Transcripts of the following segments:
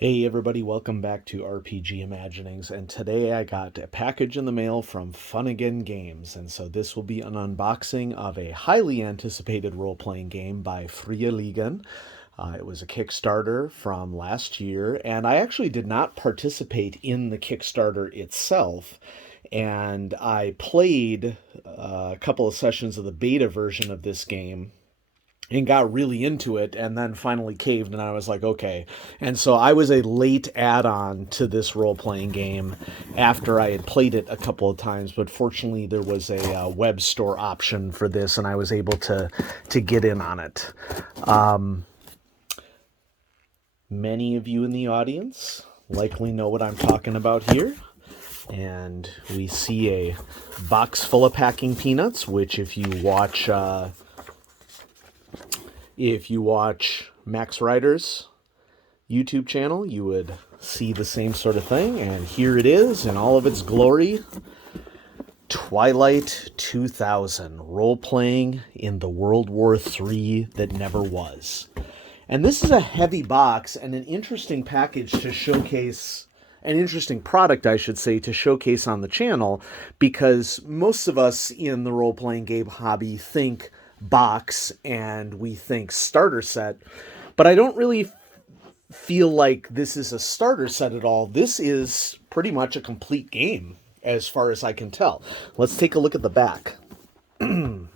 Hey everybody, welcome back to RPG Imaginings, and today I got a package in the mail from Fun Again Games, and so this will be an unboxing of a highly anticipated role-playing game by Fria Ligan. It was a Kickstarter from last year, and I actually did not participate in the Kickstarter itself, and I played a couple of sessions of the beta version of this game and got really into it and then finally caved, and I was like, okay. And so I was a late add-on to this role-playing game after I had played it a couple of times, but fortunately there was a web store option for this and I was able to get in on it. Many of you in the audience likely know what I'm talking about here. And we see a box full of packing peanuts, which if you watch Max Ryder's YouTube channel, you would see the same sort of thing. And here it is in all of its glory. Twilight 2000, role-playing in the World War III that never was. And this is a heavy box and an interesting package to showcase, an interesting product, I should say, to showcase on the channel, because most of us in the role-playing game hobby think box and we think starter set, but I don't really feel like this is a starter set at all. This is pretty much a complete game as far as I can tell. Let's take a look at the back. Ooh.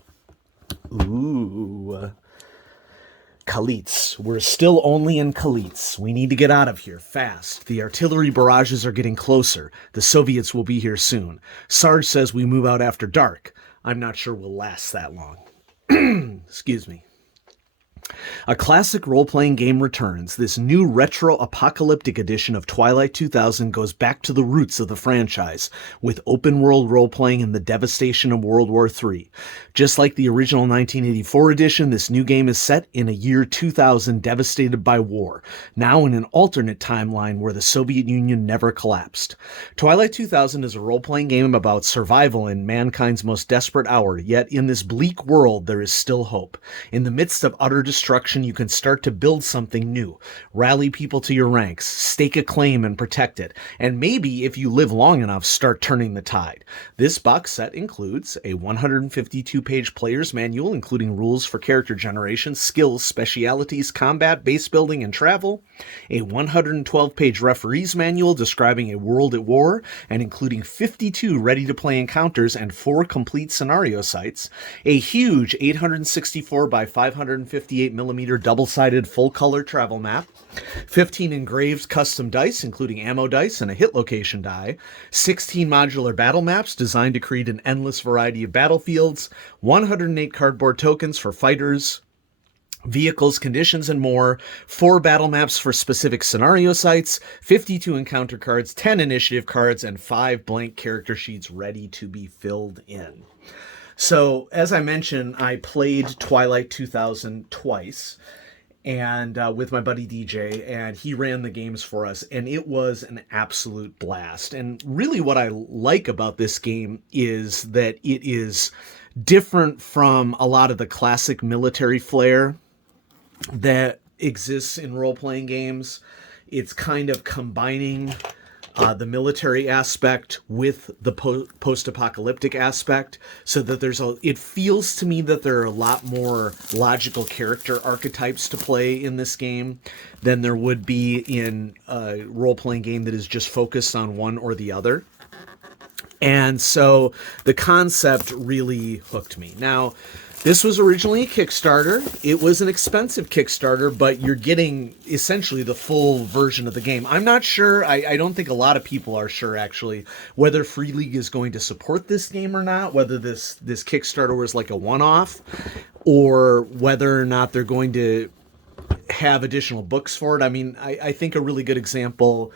Kalitz. We're still only in Kalitz. We need to get out of here fast. The artillery barrages are getting closer. The Soviets will be here soon. Sarge says we move out after dark. I'm not sure we'll last that long. Excuse me. A classic role-playing game returns. This new retro-apocalyptic edition of Twilight 2000 goes back to the roots of the franchise, with open-world role-playing and the devastation of World War III. Just like the original 1984 edition, this new game is set in a year 2000 devastated by war, now in an alternate timeline where the Soviet Union never collapsed. Twilight 2000 is a role-playing game about survival in mankind's most desperate hour, yet in this bleak world there is still hope. In the midst of utter destruction, you can start to build something new, rally people to your ranks, stake a claim and protect it, and maybe, if you live long enough, start turning the tide. This box set includes a 152-page player's manual, including rules for character generation, skills, specialities, combat, base building, and travel, a 112-page referee's manual describing a world at war and including 52 ready-to-play encounters and 4 complete scenario sites, a huge 864 by 558 millimeter double-sided full-color travel map, 15 engraved custom dice, including ammo dice and a hit location die, 16 modular battle maps designed to create an endless variety of battlefields, 108 cardboard tokens for fighters, vehicles, conditions, and more, 4 battle maps for specific scenario sites, 52 encounter cards, 10 initiative cards, and 5 blank character sheets ready to be filled in. So, as I mentioned, I played Twilight 2000 twice, and with my buddy DJ, and he ran the games for us, and it was an absolute blast. And really what I like about this game is that it is different from a lot of the classic military flair that exists in role-playing games. It's kind of combining the military aspect with the post-apocalyptic aspect, so that it feels to me that there are a lot more logical character archetypes to play in this game than there would be in a role-playing game that is just focused on one or the other. And so the concept really hooked me. Now, this was originally a Kickstarter. It was an expensive Kickstarter, but you're getting essentially the full version of the game. I'm not sure, I don't think a lot of people are sure, actually, whether Free League is going to support this game or not, whether this Kickstarter was like a one-off, or whether or not they're going to have additional books for it. I mean, I think a really good example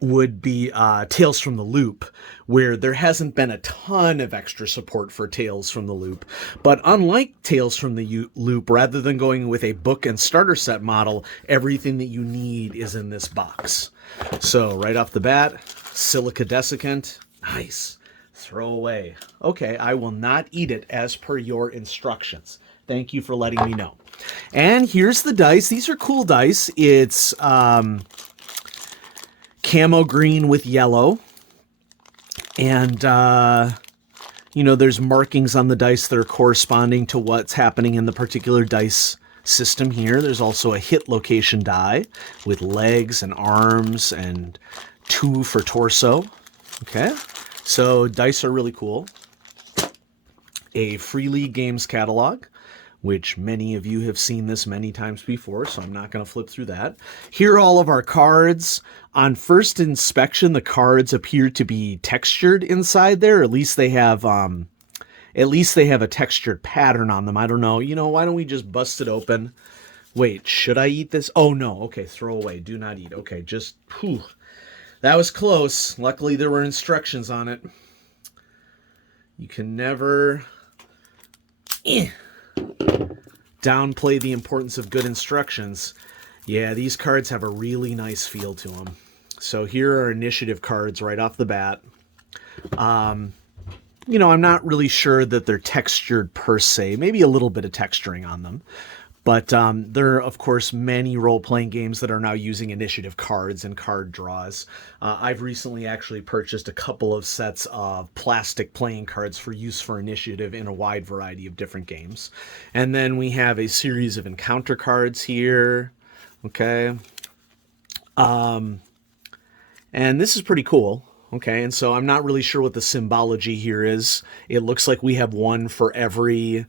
would be Tales from the Loop, where there hasn't been a ton of extra support for Tales from the Loop. But unlike Tales from the Loop, rather than going with a book and starter set model, everything that you need is in this box. So right off the bat, silica desiccant, nice. Throw away. Okay, I will not eat it as per your instructions. Thank you for letting me know. And here's the dice. These are cool dice. It's camo green with yellow. And, there's markings on the dice that are corresponding to what's happening in the particular dice system here. There's also a hit location die with legs and arms and 2 for torso. Okay, so dice are really cool. A Free League Games catalog, which many of you have seen this many times before, so I'm not going to flip through that. Here are all of our cards. On first inspection, the cards appear to be textured inside there. At least they have a textured pattern on them. I don't know. Why don't we just bust it open? Wait, should I eat this? Oh, no. Okay, throw away. Do not eat. Okay, just... Whew. That was close. Luckily, there were instructions on it. You can never downplay the importance of good instructions. Yeah, these cards have a really nice feel to them. So here are initiative cards right off the bat. I'm not really sure that they're textured per se. Maybe a little bit of texturing on them. But there are, of course, many role-playing games that are now using initiative cards and card draws. I've recently actually purchased a couple of sets of plastic playing cards for use for initiative in a wide variety of different games. And then we have a series of encounter cards here. Okay. And this is pretty cool. Okay, and so I'm not really sure what the symbology here is. It looks like we have one for every...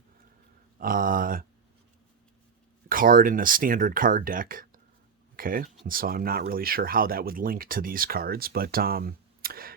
card in a standard card deck. Okay, and so I'm not really sure how that would link to these cards, but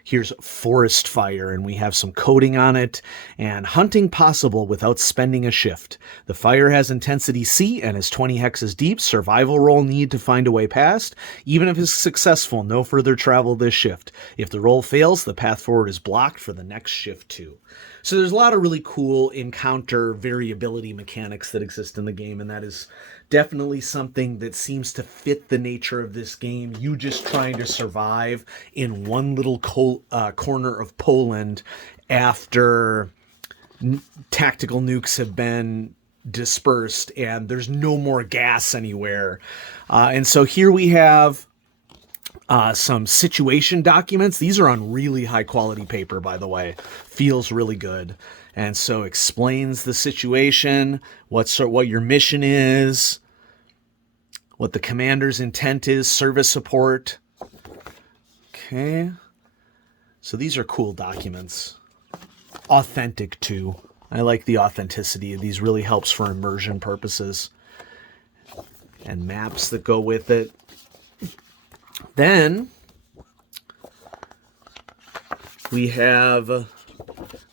here's Forest Fire, and we have some coding on it, and hunting possible without spending a shift. The fire has intensity C and is 20 hexes deep. Survival roll need to find a way past. Even if it's successful, no further travel this shift. If the roll fails, the path forward is blocked for the next shift too. So there's a lot of really cool encounter variability mechanics that exist in the game, and that is definitely something that seems to fit the nature of this game. You just trying to survive in one little corner of Poland after tactical nukes have been dispersed and there's no more gas anywhere. And so here we have some situation documents. These are on really high quality paper, by the way. Feels really good. And so explains the situation, what your mission is, what the commander's intent is, service support. Okay. So these are cool documents. Authentic too. I like the authenticity of these. Really helps for immersion purposes. And maps that go with it. Then we have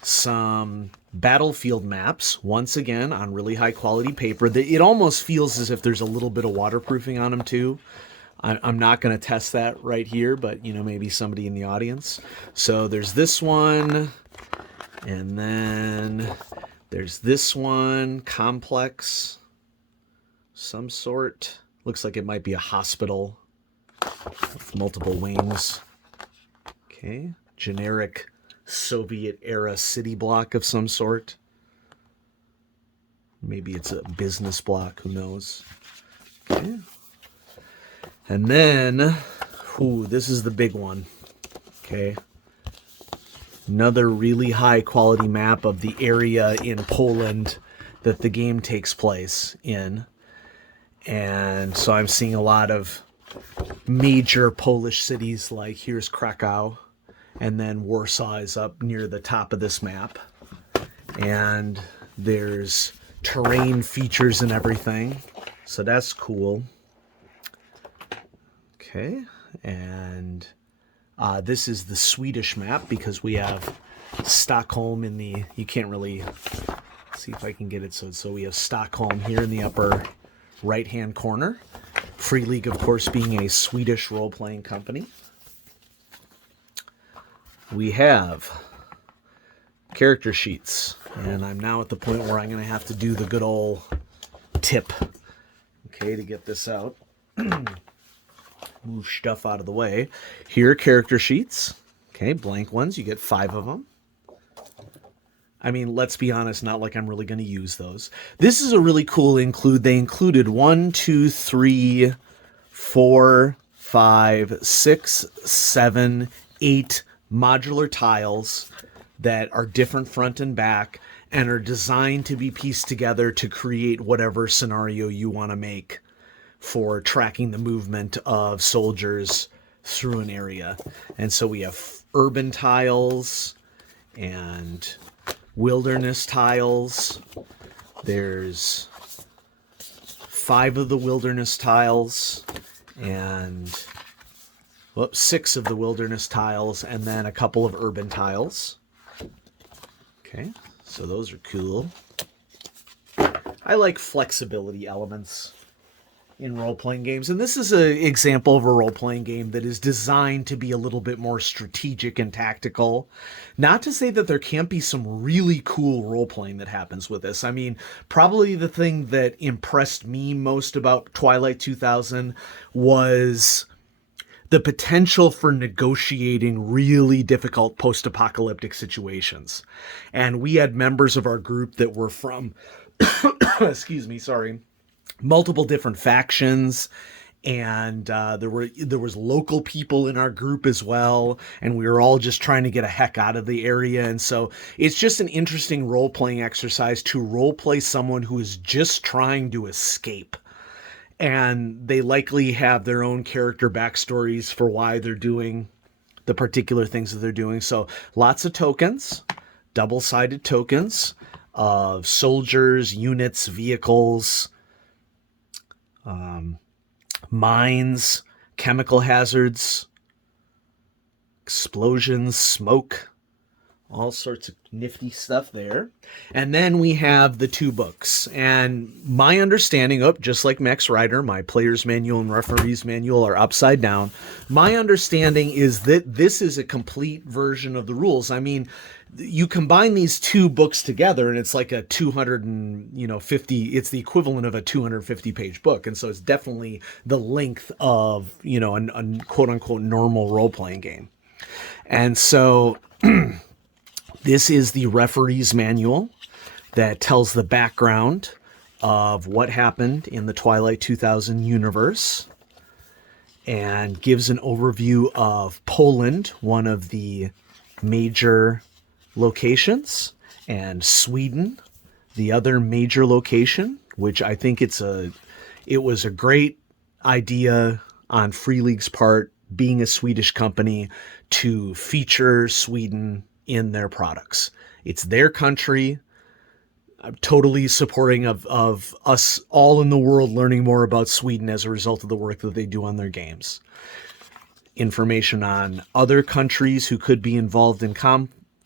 some battlefield maps, once again, on really high quality paper. It almost feels as if there's a little bit of waterproofing on them too. I'm not going to test that right here, but maybe somebody in the audience. So there's this one, and then there's this one, complex, some sort. Looks like it might be a hospital with multiple wings. Okay, generic Soviet-era city block of some sort. Maybe it's a business block, who knows. Okay. And then, this is the big one. Okay. Another really high-quality map of the area in Poland that the game takes place in. And so I'm seeing a lot of major Polish cities, like here's Krakow, and then Warsaw is up near the top of this map. And there's terrain features and everything. So that's cool. Okay, and this is the Swedish map because we have Stockholm in the... You can't really see if I can get it. So we have Stockholm here in the upper right-hand corner. Free League, of course, being a Swedish role-playing company. We have character sheets, and I'm now at the point where I'm going to have to do the good old tip, okay, to get this out. Move stuff out of the way. Here are character sheets, okay, blank ones. You get 5 of them. I mean, let's be honest, not like I'm really going to use those. This is a really cool include. They included 1, 2, 3, 4, 5, 6, 7, 8 modular tiles that are different front and back and are designed to be pieced together to create whatever scenario you want to make for tracking the movement of soldiers through an area. And so we have urban tiles and wilderness tiles. There's 5 of the wilderness tiles and 6 of the wilderness tiles, and then a couple of urban tiles. Okay, so those are cool. I like flexibility elements in role-playing games, and this is an example of a role-playing game that is designed to be a little bit more strategic and tactical. Not to say that there can't be some really cool role-playing that happens with this. I mean, probably the thing that impressed me most about Twilight 2000 was the potential for negotiating really difficult post-apocalyptic situations. And we had members of our group that were from, multiple different factions, and there was local people in our group as well, and we were all just trying to get a heck out of the area. And so it's just an interesting role-playing exercise to role-play someone who is just trying to escape. And they likely have their own character backstories for why they're doing the particular things that they're doing. So lots of tokens, double-sided tokens of soldiers, units, vehicles, mines, chemical hazards, explosions, smoke, all sorts of nifty stuff there. And then we have the 2 books. And my understanding, just like Max Rider, my player's manual and referee's manual are upside down. My understanding is that this is a complete version of the rules. I mean, you combine these 2 books together and it's like a 250, it's the equivalent of a 250-page book. And so it's definitely the length of, a quote-unquote normal role-playing game. And so this is the referee's manual that tells the background of what happened in the Twilight 2000 universe and gives an overview of Poland, one of the major locations, and Sweden, the other major location, which I think it was a great idea on Free League's part, being a Swedish company, to feature Sweden in their products. It's their country. I'm totally supporting of us all in the world learning more about Sweden as a result of the work that they do on their games. Information on other countries who could be involved in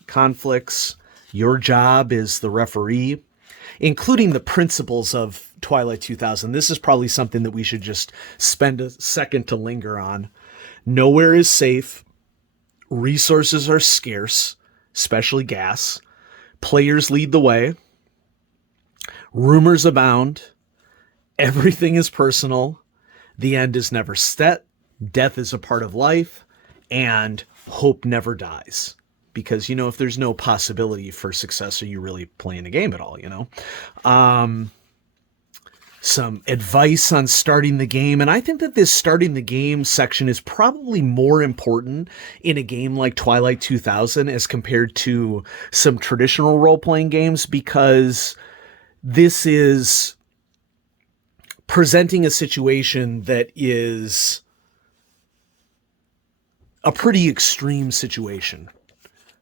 conflicts. Your job is the referee, including the principles of Twilight 2000. This is probably something that we should just spend a second to linger on. Nowhere is safe. Resources are scarce, especially gas. Players lead the way. Rumors abound. Everything is personal. The end is never set. Death is a part of life. And hope never dies. Because, if there's no possibility for success, are you really playing a game at all, Some advice on starting the game. And I think that this starting the game section is probably more important in a game like Twilight 2000 as compared to some traditional role-playing games, because this is presenting a situation that is a pretty extreme situation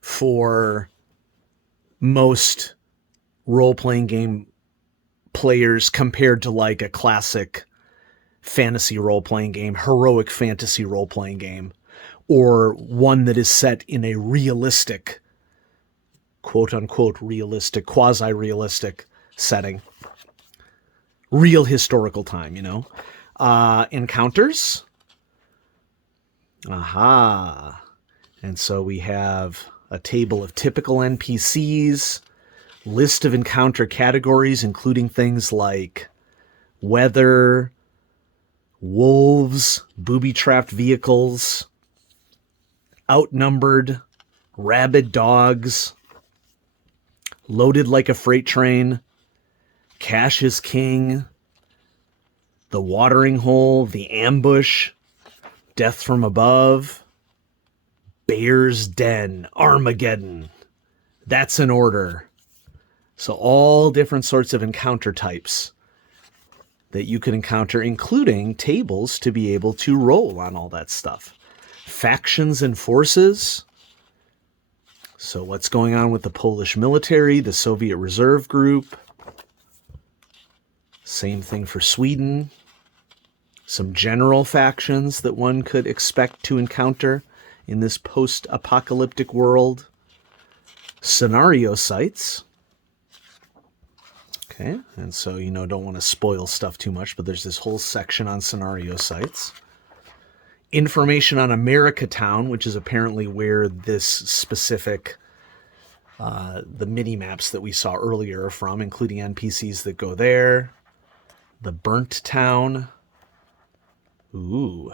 for most role-playing game players compared to like a classic fantasy role-playing game, heroic fantasy role-playing game, or one that is set in a realistic, quote-unquote realistic, quasi-realistic setting. Real historical time, Encounters. Aha. And so we have a table of typical NPCs, list of encounter categories, including things like weather, wolves, booby-trapped vehicles, outnumbered, rabid dogs, Loaded like a freight train, Cash is King, The Watering Hole, The Ambush, Death from Above, Bear's Den, Armageddon. That's an order. So all different sorts of encounter types that you can encounter, including tables to be able to roll on all that stuff. Factions and forces. So what's going on with the Polish military, the Soviet Reserve Group. Same thing for Sweden. Some general factions that one could expect to encounter in this post-apocalyptic world. Scenario sites. Okay, and so, don't want to spoil stuff too much, but there's this whole section on scenario sites. Information on America Town, which is apparently where this specific, the mini-maps that we saw earlier are from, including NPCs that go there. The Burnt Town. Ooh.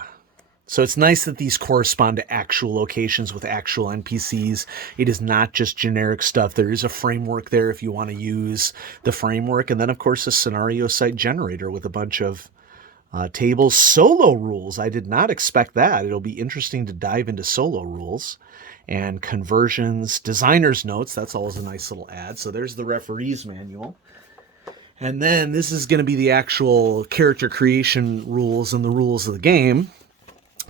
So it's nice that these correspond to actual locations with actual NPCs. It is not just generic stuff. There is a framework there if you want to use the framework. And then, of course, a scenario site generator with a bunch of tables. Solo rules. I did not expect that. It'll be interesting to dive into solo rules. And conversions. Designer's notes. That's always a nice little add. So there's the referee's manual. And then this is going to be the actual character creation rules and the rules of the game.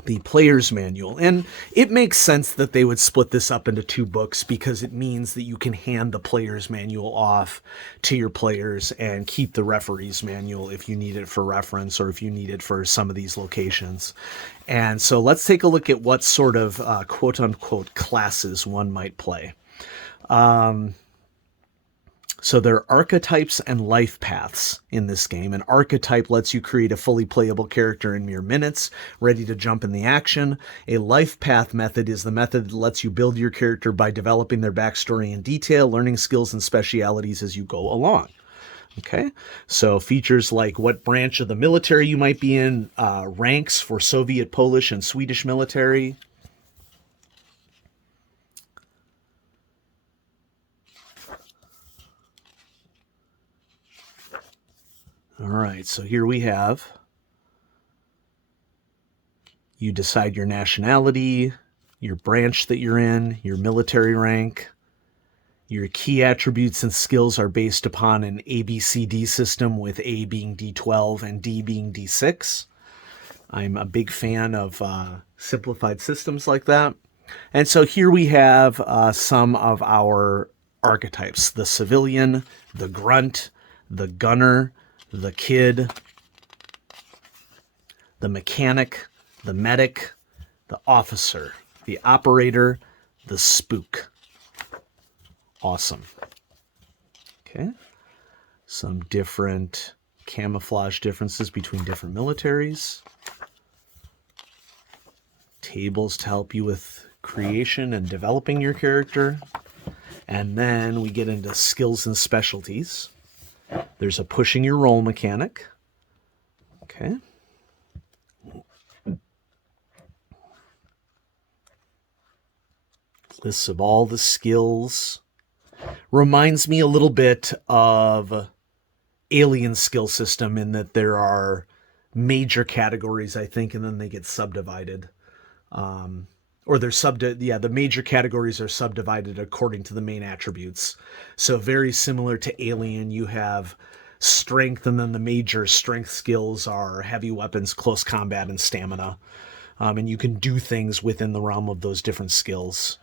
The player's manual. And it makes sense that they would split this up into 2 books because it means that you can hand the player's manual off to your players and keep the referee's manual if you need it for reference or if you need it for some of these locations. And so let's take a look at what sort of quote-unquote classes one might play. So there are archetypes and life paths in this game. An archetype lets you create a fully playable character in mere minutes, ready to jump in the action. A life path method is the method that lets you build your character by developing their backstory in detail, learning skills and specialities as you go along. Okay, so features like what branch of the military you might be in, ranks for Soviet, Polish, and Swedish military. All right, so here we have, you decide your nationality, your branch that you're in, your military rank. Your key attributes and skills are based upon an ABCD system, with A being D12 and D being D6. I'm a big fan of simplified systems like that. And so here we have some of our archetypes: the civilian, the grunt, the gunner, the kid, the mechanic, the medic, the officer, the operator, the spook. Awesome. Okay. Some different camouflage differences between different militaries. Tables to help you with creation and developing your character. And then we get into skills and specialties. There's a pushing your roll mechanic. Okay. Lists of all the skills. Reminds me a little bit of Alien skill system in that there are major categories, I think, and then they get subdivided. The major categories are subdivided according to the main attributes. So very similar to Alien, you have strength, and then the major strength skills are heavy weapons, close combat, and stamina. And you can do things within the realm of those different skills.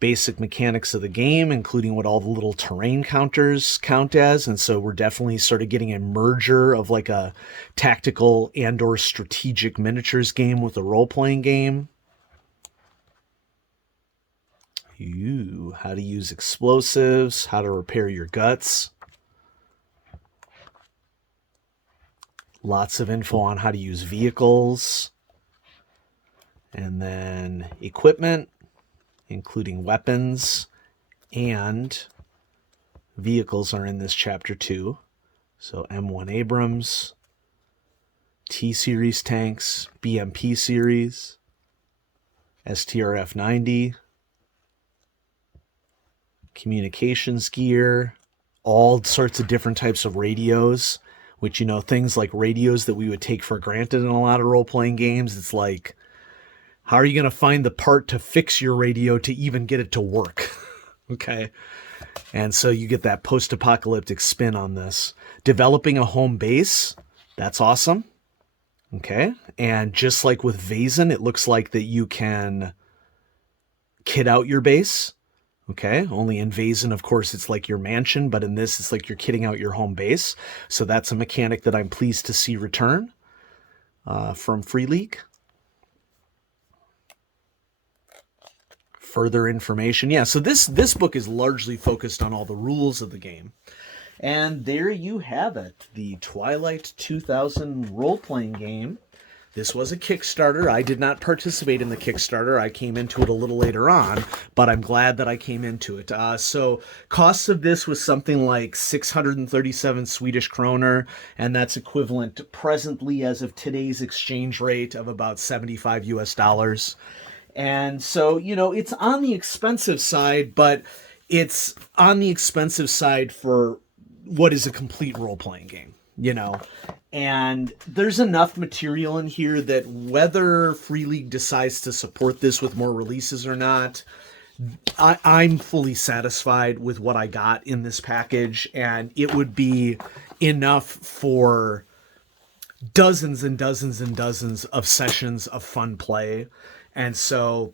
Basic mechanics of the game, including what all the little terrain counters count as. And so we're definitely sort of getting a merger of like a tactical and or strategic miniatures game with a role-playing game. How to use explosives, how to repair your guts. Lots of info on how to use vehicles. And then equipment, including weapons and vehicles, are in this chapter too. So M1 Abrams, T-Series tanks, BMP series, STRF-90, communications gear, all sorts of different types of radios, which, you know, things like radios that we would take for granted in a lot of role-playing games. It's like, how are you going to find the part to fix your radio to even get it to work? Okay. And so you get that post-apocalyptic spin on this. Developing a home base, that's awesome. Okay. And just like with Vazen, it looks like that you can kit out your base. Okay. Only in Vazen, of course, it's like your mansion, but in this, it's like you're kitting out your home base. So that's a mechanic that I'm pleased to see return from Free League. Further information. Yeah, so this book is largely focused on all the rules of the game. And there you have it, the Twilight 2000 role-playing game. This was a Kickstarter. I did not participate in the Kickstarter. I came into it a little later on, but I'm glad that I came into it. So costs of this was something like 637 Swedish kroner, and that's equivalent presently as of today's exchange rate of about 75 US dollars. And so, you know, it's on the expensive side, but it's on the expensive side for what is a complete role-playing game, you know. And there's enough material in here that whether Free League decides to support this with more releases or not, I'm fully satisfied with what I got in this package, and it would be enough for dozens and dozens and dozens of sessions of fun play. And so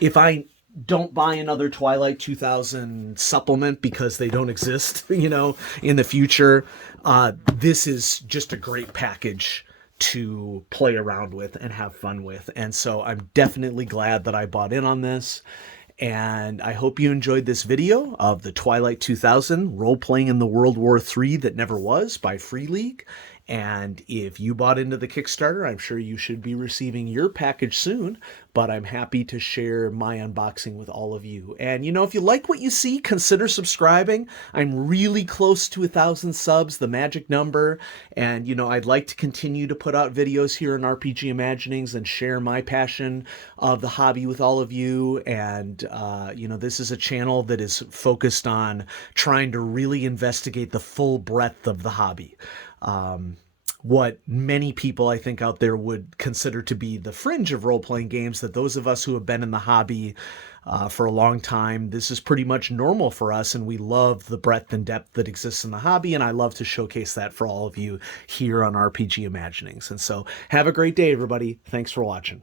if I don't buy another Twilight 2000 supplement because they don't exist, you know, in the future, this is just a great package to play around with and have fun with. And so I'm definitely glad that I bought in on this. And I hope you enjoyed this video of the Twilight 2000 role-playing in the World War III that never was by Free League. And if you bought into the Kickstarter, I'm sure you should be receiving your package soon, but I'm happy to share my unboxing with all of you. And, you know, if you like what you see, consider subscribing. I'm really close to 1,000 subs, the magic number. And, you know, I'd like to continue to put out videos here on RPG Imaginings and share my passion of the hobby with all of you. And, you know, this is a channel that is focused on trying to really investigate the full breadth of the hobby. What many people, I think, out there would consider to be the fringe of role-playing games, that those of us who have been in the hobby for a long time, this is pretty much normal for us, and we love the breadth and depth that exists in the hobby, and I love to showcase that for all of you here on RPG Imaginings. And so have a great day, everybody. Thanks for watching.